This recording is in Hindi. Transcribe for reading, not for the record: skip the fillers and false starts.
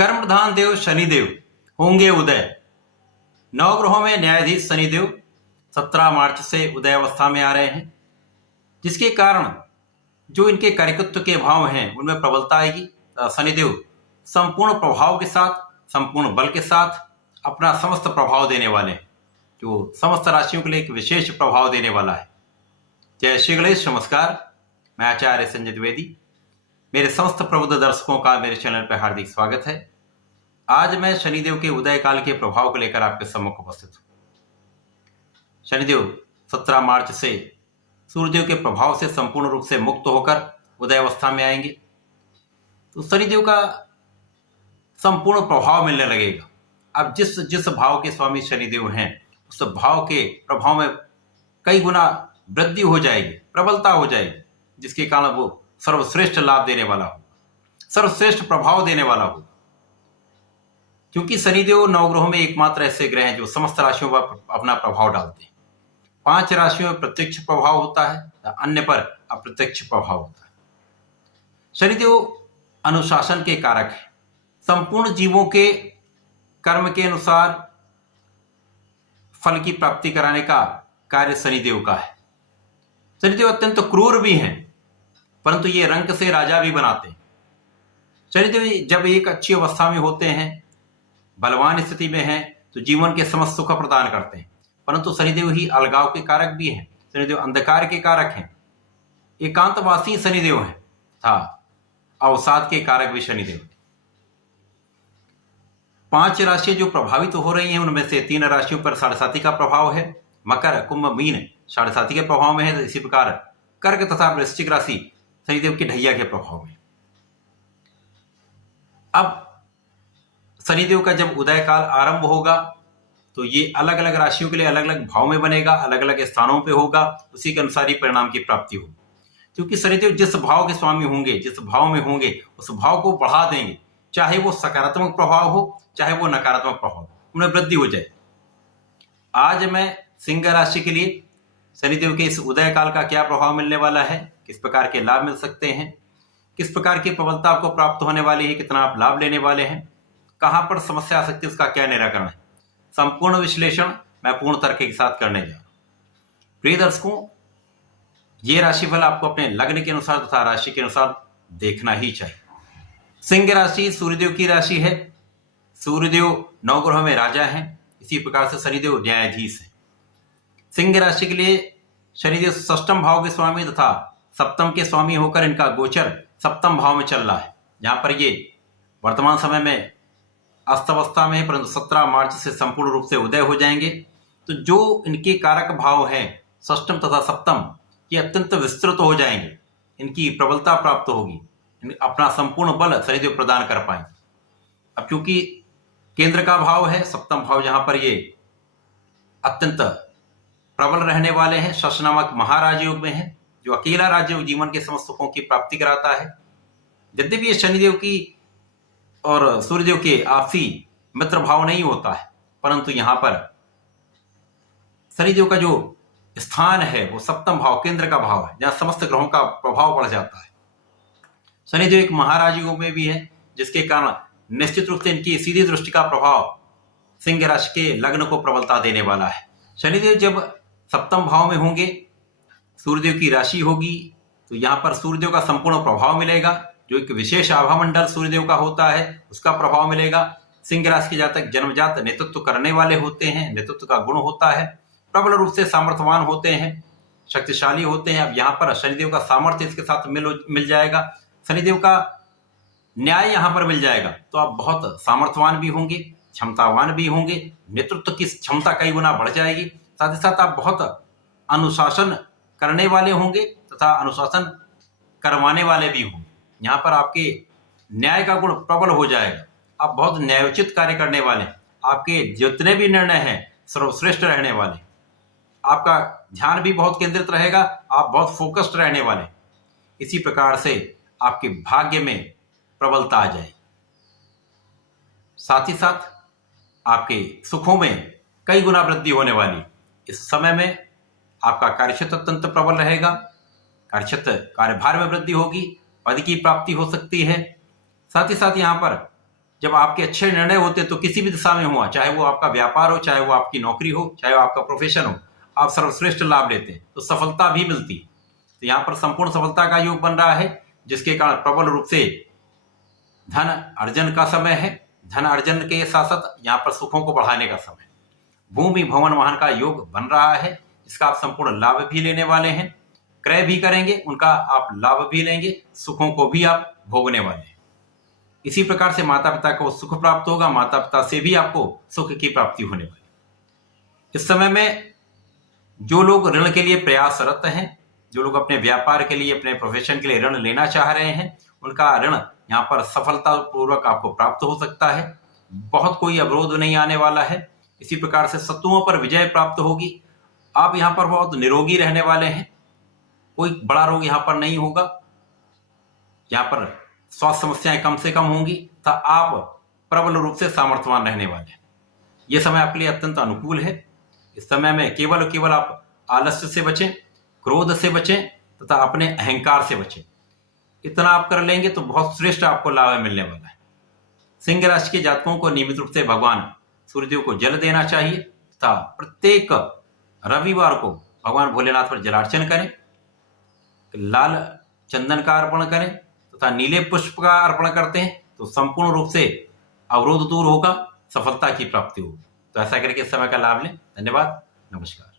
कर्मप्रधान देव शनिदेव होंगे उदय। नवग्रहों में न्यायाधीश शनिदेव 17 मार्च से उदय अवस्था में आ रहे हैं, जिसके कारण जो इनके कार्यकत्व के भाव हैं उनमें प्रबलता आएगी। शनिदेव संपूर्ण प्रभाव के साथ, संपूर्ण बल के साथ अपना समस्त प्रभाव देने वाले हैं, जो समस्त राशियों के लिए एक विशेष प्रभाव देने वाला है। जय श्री गणेश, नमस्कार। मैं आचार्य संजय द्विवेदी। मेरे समस्त प्रबुद्ध दर्शकों का मेरे चैनल पर हार्दिक स्वागत है। आज मैं शनिदेव के उदय काल के प्रभाव को लेकर आपके सम्मुख उपस्थित हूँ। शनिदेव 17 मार्च से सूर्यदेव के प्रभाव से संपूर्ण रूप से मुक्त होकर उदय अवस्था में आएंगे, तो शनिदेव का संपूर्ण प्रभाव मिलने लगेगा। अब जिस भाव के स्वामी शनिदेव हैं, उस भाव के प्रभाव में कई गुना वृद्धि हो जाएगी, प्रबलता हो जाएगी, जिसके कारण वो सर्वश्रेष्ठ लाभ देने वाला हो, सर्वश्रेष्ठ प्रभाव देने वाला हो। क्योंकि शनिदेव नवग्रहों में एकमात्र ऐसे ग्रह हैं जो समस्त राशियों पर अपना प्रभाव डालते हैं। 5 राशियों में प्रत्यक्ष प्रभाव होता है, अन्य पर अप्रत्यक्ष प्रभाव होता है। शनिदेव अनुशासन के कारक है। संपूर्ण जीवों के कर्म के अनुसार फल की प्राप्ति कराने का कार्य शनिदेव का है। शनिदेव अत्यंत क्रूर भी हैं, परंतु ये रंक से राजा भी बनाते हैं। शनिदेव जब एक अच्छी अवस्था में होते हैं, बलवान स्थिति में हैं, तो जीवन के समस्त सुख प्रदान करते हैं। परंतु शनिदेव ही अलगाव के कारक भी हैं। शनिदेव अंधकार के कारक हैं, एकांतवासी शनिदेव हैं तथा अवसाद के कारक भी शनिदेव। 5 राशियां जो प्रभावित हो रही हैं, उनमें से 3 राशियों पर 7.5 का प्रभाव है। मकर, कुंभ, मीन 7.5 के प्रभाव में है। तो इसी प्रकार कर्क तथा वृश्चिक राशि शनिदेव के ढैया के प्रभाव में। अब शनिदेव का जब उदय काल आरंभ होगा, तो ये अलग अलग राशियों के लिए अलग अलग भाव में बनेगा, अलग अलग स्थानों पे होगा, उसी के अनुसार ही परिणाम की प्राप्ति होगी। क्योंकि शनिदेव जिस भाव के स्वामी होंगे, जिस भाव में होंगे, उस भाव को बढ़ा देंगे। चाहे वो सकारात्मक प्रभाव हो, चाहे वो नकारात्मक प्रभाव, उनमें वृद्धि हो जाए। आज मैं सिंह राशि के लिए शनिदेव के इस उदय काल का क्या प्रभाव मिलने वाला है, किस प्रकार के लाभ मिल सकते हैं, किस प्रकार की प्रबलता आपको प्राप्त होने वाली है, कितना आप लाभ लेने वाले हैं, कहां पर समस्या आ सकती है, उसका क्या निराकरण है, संपूर्ण विश्लेषण मैं पूर्ण तर्क के साथ करने जा रहा हूं। प्रिय दर्शकों, ये राशिफल आपको अपने लग्न के अनुसार तथा राशि के अनुसार देखना ही चाहिए। सिंह राशि सूर्यदेव की राशि है। सूर्यदेव नवग्रहों में राजा हैं, इसी प्रकार से शनिदेव न्यायाधीश हैं। सिंह राशि के लिए शनिदेव 6म भाव के स्वामी तथा 7म के स्वामी होकर इनका गोचर 7म भाव में चल रहा है, जहां पर ये वर्तमान समय में अस्तवस्था में है, परंतु 17 मार्च से संपूर्ण रूप से उदय हो जाएंगे। तो जो इनके कारक भाव हैं 6म तथा 7म, ये अत्यंत विस्तृत हो जाएंगे, इनकी प्रबलता प्राप्त होगी, अपना संपूर्ण बल शनिदेव प्रदान कर पाएंगे। अब क्योंकि केंद्र का भाव है 7म भाव, जहां पर ये अत्यंत प्रबल रहने वाले हैं, शश नामक महाराज योग में है, जो अकेला राजयोग जीवन के समस्त सुखों की प्राप्ति कराता है। यद्यपि ये शनिदेव की और सूर्यदेव के आपसी मित्र भाव नहीं होता है, परंतु यहां पर शनिदेव का जो स्थान है वो 7म भाव, केंद्र का भाव है, जहां समस्त ग्रहों का प्रभाव बढ़ जाता है। शनिदेव एक महाराज योग में भी है, जिसके कारण निश्चित रूप से इनकी सीधी दृष्टि का प्रभाव सिंह राशि के लग्न को प्रबलता देने वाला है। शनिदेव जब 7म भाव में होंगे, सूर्यदेव की राशि होगी, तो यहां पर सूर्यदेव का संपूर्ण प्रभाव मिलेगा। जो एक विशेष आभा मंडल सूर्यदेव का होता है, उसका प्रभाव मिलेगा। सिंह राशि के जातक जन्मजात नेतृत्व करने वाले होते हैं, नेतृत्व का गुण होता है, प्रबल रूप से सामर्थ्यवान होते हैं, शक्तिशाली होते हैं। अब यहाँ पर शनिदेव का सामर्थ्य इसके साथ मिल जाएगा, शनिदेव का न्याय यहाँ पर मिल जाएगा, तो आप बहुत सामर्थ्यवान भी होंगे, क्षमतावान भी होंगे, नेतृत्व की क्षमता कई गुना बढ़ जाएगी। साथ ही साथ आप बहुत अनुशासन करने वाले होंगे तथा अनुशासन करवाने वाले भी होंगे। यहाँ पर आपके न्याय का गुण प्रबल हो जाएगा, आप बहुत न्यायोचित कार्य करने वाले हैं, आपके जितने भी निर्णय हैं सर्वश्रेष्ठ रहने वाले, आपका ध्यान भी बहुत केंद्रित रहेगा, आप बहुत फोकस्ड रहने वाले। इसी प्रकार से आपके भाग्य में प्रबलता आ जाए। साथ ही साथ आपके सुखों में कई गुना वृद्धि होने वाली। इस समय में आपका कार्यक्षेत्र अत्यंत प्रबल रहेगा, कार्यक्षेत्र कार्यभार में वृद्धि होगी, पद की प्राप्ति हो सकती है। साथ ही साथ यहाँ पर जब आपके अच्छे निर्णय होते तो किसी भी दिशा में हुआ, चाहे वो आपका व्यापार हो, चाहे वो आपकी नौकरी हो, चाहे वो आपका प्रोफेशन हो, आप सर्वश्रेष्ठ लाभ लेते हैं तो सफलता भी मिलती है। तो यहाँ पर संपूर्ण सफलता का योग बन रहा है, जिसके कारण प्रबल रूप से धन अर्जन का समय है। धन अर्जन के साथ साथ यहाँ पर सुखों को बढ़ाने का समय, भूमि भवन वाहन का योग बन रहा है, जिसका आप संपूर्ण लाभ भी लेने वाले हैं। क्रय भी करेंगे, उनका आप लाभ भी लेंगे, सुखों को भी आप भोगने वाले हैं। इसी प्रकार से माता पिता को सुख प्राप्त होगा, माता पिता से भी आपको सुख की प्राप्ति होने वाली। इस समय में जो लोग ऋण के लिए प्रयासरत हैं, जो लोग अपने व्यापार के लिए, अपने प्रोफेशन के लिए ऋण लेना चाह रहे हैं, उनका ऋण यहाँ पर सफलतापूर्वक आपको प्राप्त हो सकता है। बहुत कोई अवरोध नहीं आने वाला है। इसी प्रकार से शत्रुओं पर विजय प्राप्त होगी। आप यहाँ पर बहुत निरोगी रहने वाले हैं, कोई बड़ा रोग यहाँ पर नहीं होगा। यहाँ पर स्वास्थ्य समस्याएं कम से कम होंगी तथा आप प्रबल रूप से सामर्थ्यवान रहने वाले हैं। ये समय आपके लिए अत्यंत अनुकूल है। इस समय में केवल और केवल आप आलस्य से बचें, क्रोध से बचें तथा अपने अहंकार से बचें। इतना आप कर लेंगे तो बहुत श्रेष्ठ आपको लाभ मिलने वाला है। सिंह राशि के जातकों को नियमित रूप से भगवान सूर्यदेव को जल देना चाहिए तथा प्रत्येक रविवार को भगवान भोलेनाथ पर जलार्चन करें, लाल चंदन का अर्पण करें तथा नीले पुष्प का अर्पण करते हैं तो संपूर्ण रूप से अवरोध दूर होगा, सफलता की प्राप्ति होगी। तो ऐसा करके समय का लाभ लें। धन्यवाद, नमस्कार।